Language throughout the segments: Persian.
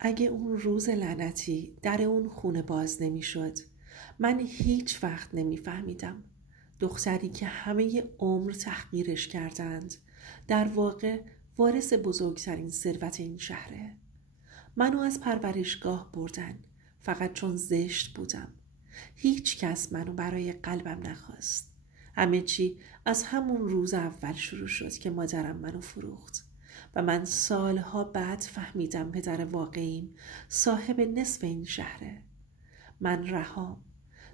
اگه اون روز لعنتی در اون خونه باز نمیشد، من هیچ وقت نمیفهمیدم دختری که همه عمر تحقیرش کردند در واقع وارث بزرگترین ثروت این شهره. منو از پرورشگاه بردن فقط چون زشت بودم. هیچ کس منو برای قلبم نخواست. همه چی از همون روز اول شروع شد که مادرم منو فروخت و من سالها بعد فهمیدم پدر واقعیم صاحب نصف این شهره. من رهام،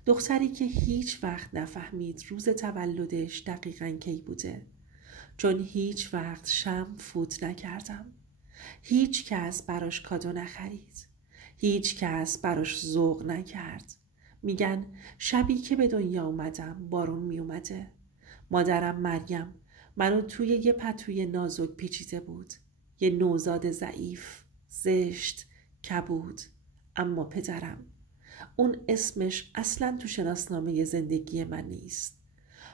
دختری که هیچ وقت نفهمید روز تولدش دقیقاً کی بوده، چون هیچ وقت شمع فوت نکردم. هیچ کس براش کادو نخرید. هیچ کس براش ذوق نکرد. میگن شبی که به دنیا اومدم بارون میومده. مادرم مریم منو توی یه پتوی نازک پیچیده بود. یه نوزاد ضعیف، زشت، کبود. اما پدرم، اون اسمش اصلاً تو شناسنامه زندگی من نیست.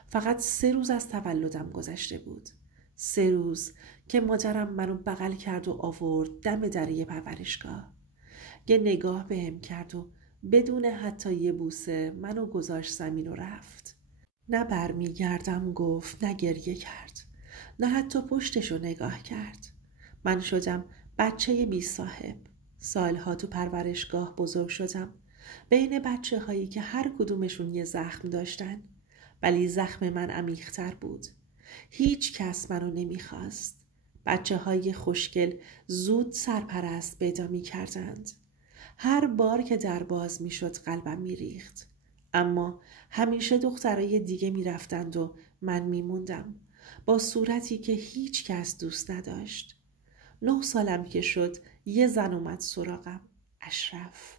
فقط 3 روز از تولدم گذشته بود. 3 روز که مادرم منو بغل کرد و آورد دم در پرورشگاه. یه نگاه بهم کرد و بدون حتی یه بوسه منو گذاشت زمین و رفت. نه برمیگردم گفت، نه گریه کرد، نه حتی پشتشو نگاه کرد. من شدم بچه بی صاحب. سالها تو پرورشگاه بزرگ شدم، بین بچه هایی که هر کدومشون یه زخم داشتن، ولی زخم من عمیق‌تر بود. هیچ کس منو نمیخواست. بچه های خوشگل زود سرپرست پیدا می کردند. هر بار که در باز می شد قلبم می ریخت. اما همیشه دخترای دیگه می رفتند و من می موندم با صورتی که هیچ کس دوست نداشت. 9 سالم که شد یه زن اومد سراغم، اشرف.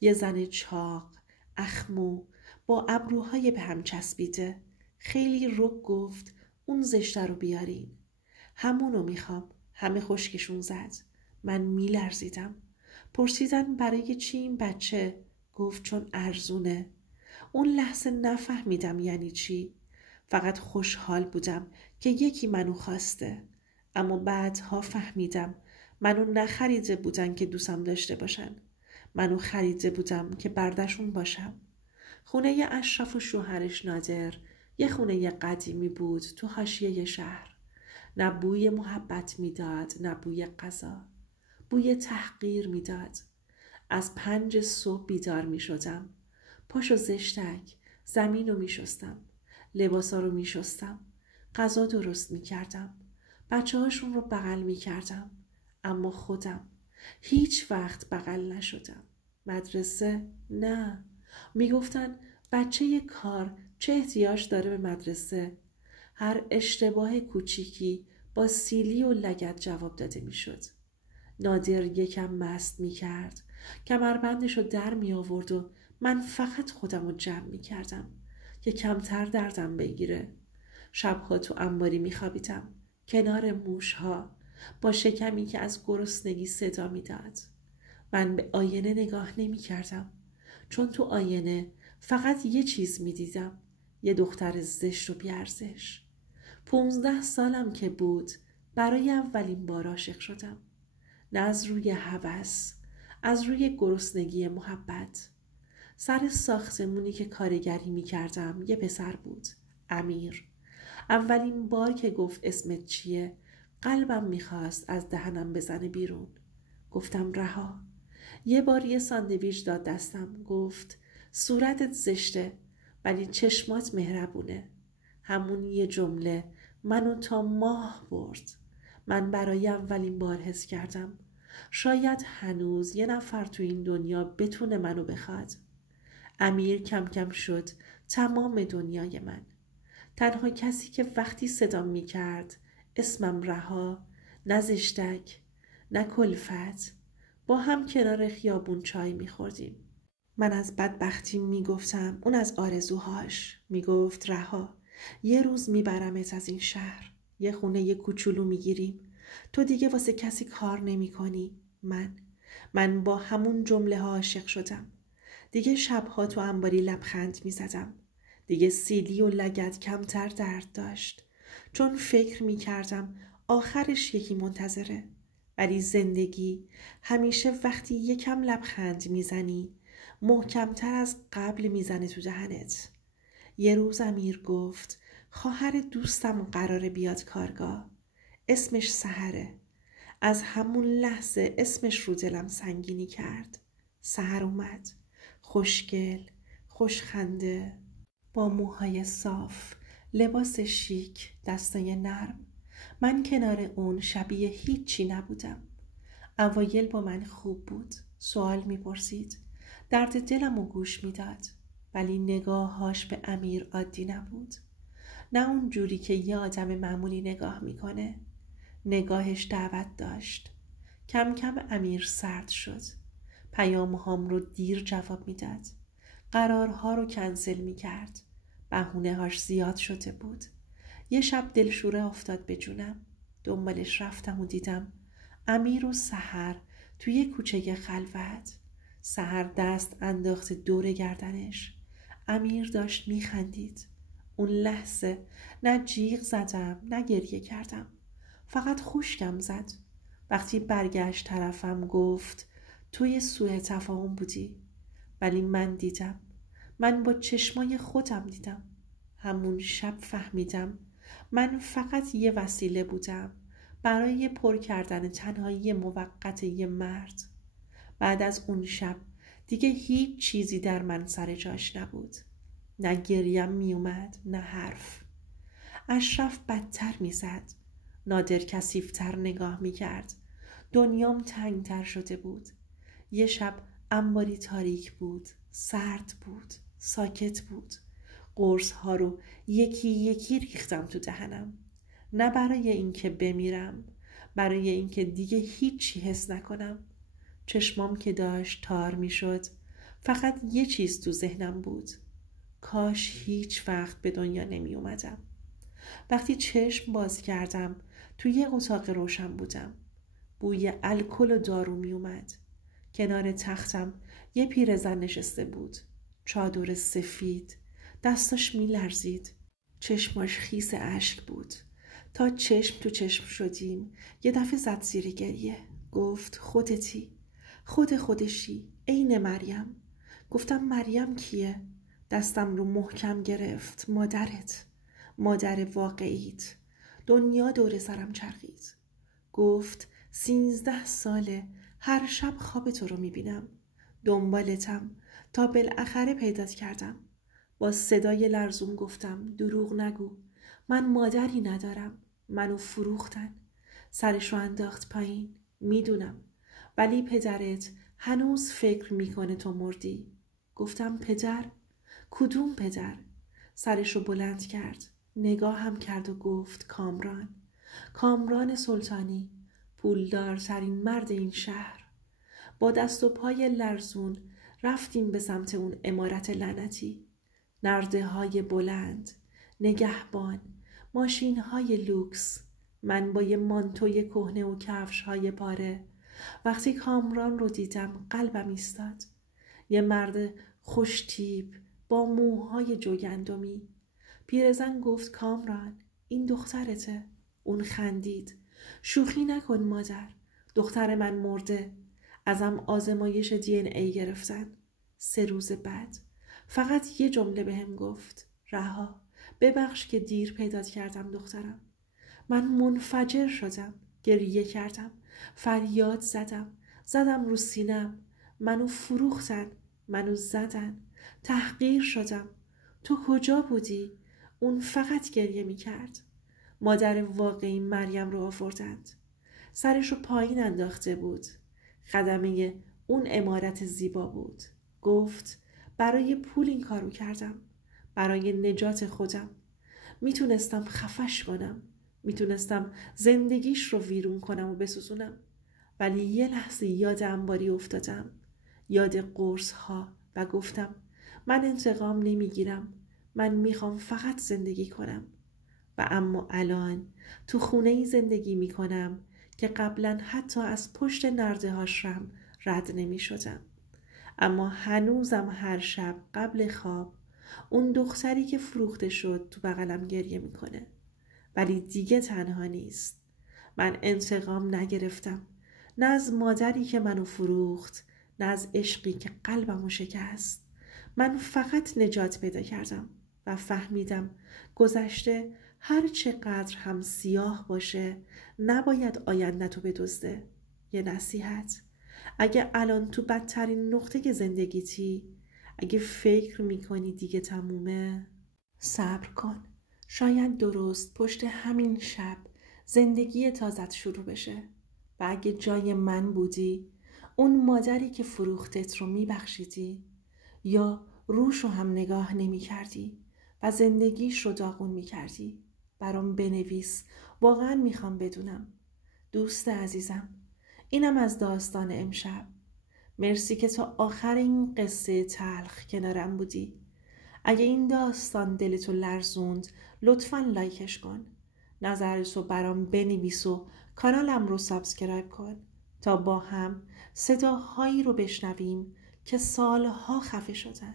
یه زن چاق، اخمو، با ابروهای به هم چسبیده. خیلی رک گفت اون زشته رو بیارین. همونو میخوام. همه خشکشون زد. من میلرزیدم. پرسیدن برای چی این بچه؟ گفت چون ارزونه. اون لحظه نفهمیدم یعنی چی. فقط خوشحال بودم که یکی منو خواسته. اما بعدها فهمیدم منو نخریده بودن که دوستم داشته باشن. منو خریده بودم که بردشون باشم. خونه اشرف و شوهرش نادر یه خونه قدیمی بود تو حاشیه شهر. نه بوی محبت میداد، نه بوی غذا. بوی تحقیر میداد. از 5 صبح بیدار میشدم. پاشو زشتک، زمین رو میشستم. لباسا رو میشستم. غذا درست میکردم. بچه هاشون رو بغل میکردم. اما خودم هیچ وقت بغل نشدم. مدرسه؟ نه. میگفتن بچه کار چه احتیاج داره به مدرسه؟ هر اشتباه کوچیکی با سیلی و لگد جواب داده میشد. نادر یکم مست میکرد، کمربندش رو در می آورد و من فقط خودم رو جمع میکردم که کمتر دردم بگیره. شبها تو انباری میخوابیدم کنار موشها با شکمی که از گرسنگی صدا میداد. من به آینه نگاه نمی کردم، چون تو آینه فقط یه چیز می دیدم، یه دختر زشت و بیارزش. 15 سالم که بود برای اولین بار عاشق شدم. نه از روی هوس، از روی گرسنگی محبت. سر ساختمونی که کارگری می کردم یه پسر بود، امیر. اولین بار که گفت اسمت چیه قلبم میخواست از دهنم بزنه بیرون. گفتم رها. یه بار یه ساندویچ داد دستم، گفت صورتت زشته ولی چشمات مهربونه. همون یه جمله منو تا ماه برد. من برای اولین بار حس کردم شاید هنوز یه نفر تو این دنیا بتونه منو بخواد. امیر کم کم شد تمام دنیای من. تنها کسی که وقتی صدام می کرد اسمم رها، نه زشتک، نه کلفت. با هم کنار خیابون چای می خوردیم. من از بدبختیم می گفتم، اون از آرزوهاش. می گفت رها، یه روز می برمت از این شهر. یه خونه یه کوچولو می گیریم. تو دیگه واسه کسی کار نمی کنی. من با همون جمله ها عاشق شدم. دیگه شبها تو انباری لبخند می زدم. دیگه سیلی و لگد کمتر درد داشت، چون فکر می کردم آخرش یکی منتظره. ولی زندگی همیشه وقتی یکم لبخند میزنی محکمتر از قبل میزنه تو دهنت. یه روز امیر گفت خواهر دوستم قراره بیاد کارگاه. اسمش سحره. از همون لحظه اسمش رو دلم سنگینی کرد. سحر اومد. خوشگل، خوشخنده، با موهای صاف، لباس شیک، دستای نرم. من کنار اون شبیه هیچی نبودم. اوایل با من خوب بود. سوال میپرسید. درد دلم رو گوش میداد. ولی نگاهاش به امیر عادی نبود. نه اون جوری که یه آدم معمولی نگاه میکنه. نگاهش دعوت داشت. کم کم امیر سرد شد. پیامهام رو دیر جواب میداد. قرارها رو کنسل میکرد. بهونه هاش زیاد شده بود. یه شب دلشوره افتاد به جونم. دنبالش رفتم و دیدم امیر و سحر توی کوچه خلوت. سحر دست انداخته دور گردنش. امیر داشت میخندید. اون لحظه نه جیغ زدم نه گریه کردم. فقط خشکم زد. وقتی برگشت طرفم گفت توی سوء تفاهم بودی. ولی من دیدم. من با چشمای خودم دیدم. همون شب فهمیدم من فقط یه وسیله بودم برای پر کردن تنهایی موقت یه مرد. بعد از اون شب دیگه هیچ چیزی در من سر جاش نبود. نه گریم می اومد نه حرف. اشرف بدتر می زد. نادر کثیف‌تر نگاه می کرد. دنیام تنگتر شده بود. یه شب انباری تاریک بود. سرد بود. ساکت بود. قرص ها رو یکی یکی ریختم تو دهنم. نه برای اینکه بمیرم. برای اینکه دیگه هیچی حس نکنم. چشمام که داشت تار می شد. فقط یه چیز تو ذهنم بود. کاش هیچ وقت به دنیا نمی اومدم. وقتی چشم باز کردم توی یه اتاق روشن بودم. بوی الکل و دارو می اومد. کنار تختم یه پیرزن نشسته بود. چادر سفید. دستاش می لرزید. چشماش خیس اشک بود. تا چشم تو چشم شدیم یه دفعه زد زیر گریه. گفت خودتی. خودشی. عین مریم. گفتم مریم کیه؟ دستم رو محکم گرفت. مادرت. مادر واقعیت. دنیا دور سرم چرخید. گفت 13 ساله هر شب خواب تو رو میبینم. دنبالتم تا بالاخره پیدات کردم. با صدای لرزون گفتم دروغ نگو. من مادری ندارم. منو فروختن. سرشو انداخت پایین. میدونم. ولی پدرت هنوز فکر میکنه تو مردی. گفتم پدر؟ کدوم پدر؟ سرشو بلند کرد. نگاهم کرد و گفت کامران. کامران سلطانی. پولدارترین مرد این شهر. با دست و پای لرزون رفتیم به سمت اون عمارت لعنتی. نرده های بلند، نگهبان، ماشین های لوکس. من با یه مانتوی کهنه و کفش های پاره. وقتی کامران رو دیدم قلبم ایستاد. یه مرد خوشتیپ با موهای جوگندمی. پیرزن گفت کامران این دخترته. اون خندید. شوخی نکن مادر. دختر من مرده. ازم آزمایش DNA گرفتن. 3 روز بعد فقط یه جمله بهم گفت رها. ببخش که دیر پیدا کردم دخترم. من منفجر شدم. گریه کردم. فریاد زدم رو سینم. منو فروختن. منو زدن. تحقیر شدم. تو کجا بودی؟ اون فقط گریه می کرد. مادر واقعی مریم رو آوردند. سرش رو پایین انداخته بود. خدمه اون عمارت زیبا بود. گفت برای پول این کارو کردم. برای نجات خودم. میتونستم خفش کنم. میتونستم زندگیش رو ویرون کنم و بسوزونم. ولی یه لحظه یاد انباری افتادم. یاد قرص ها و گفتم من انتقام نمیگیرم. من میخوام فقط زندگی کنم. و اما الان تو خونه‌ای زندگی میکنم که قبلا حتی از پشت نرده هاشم رد نمی شدم. اما هنوزم هر شب قبل خواب اون دختری که فروخته شد تو بغلم گریه میکنه. ولی دیگه تنها نیست. من انتقام نگرفتم. نه از مادری که منو فروخت، نه از عشقی که قلبمو شکست. من فقط نجات پیدا کردم و فهمیدم گذشته هر چقدر هم سیاه باشه نباید آینده‌تو بدزده. یه نصیحت: اگه الان تو بدترین نقطه زندگیتی، اگه فکر میکنی دیگه تمومه، صبر کن. شاید درست پشت همین شب زندگی تازت شروع بشه. و اگه جای من بودی، اون مادری که فروختت رو میبخشیدی یا روش رو هم نگاه نمی کردی و زندگیش رو داغون می کردی؟ برام بنویس، واقعا میخوام بدونم. دوست عزیزم، اینم از داستان امشب. مرسی که تا آخر این قصه تلخ کنارم بودی. اگه این داستان دلتو لرزوند، لطفاً لایکش کن. نظرتو برام بنویس و کانالم رو سابسکرایب کن تا با هم صداهایی رو بشنویم که سالها خفه شدن.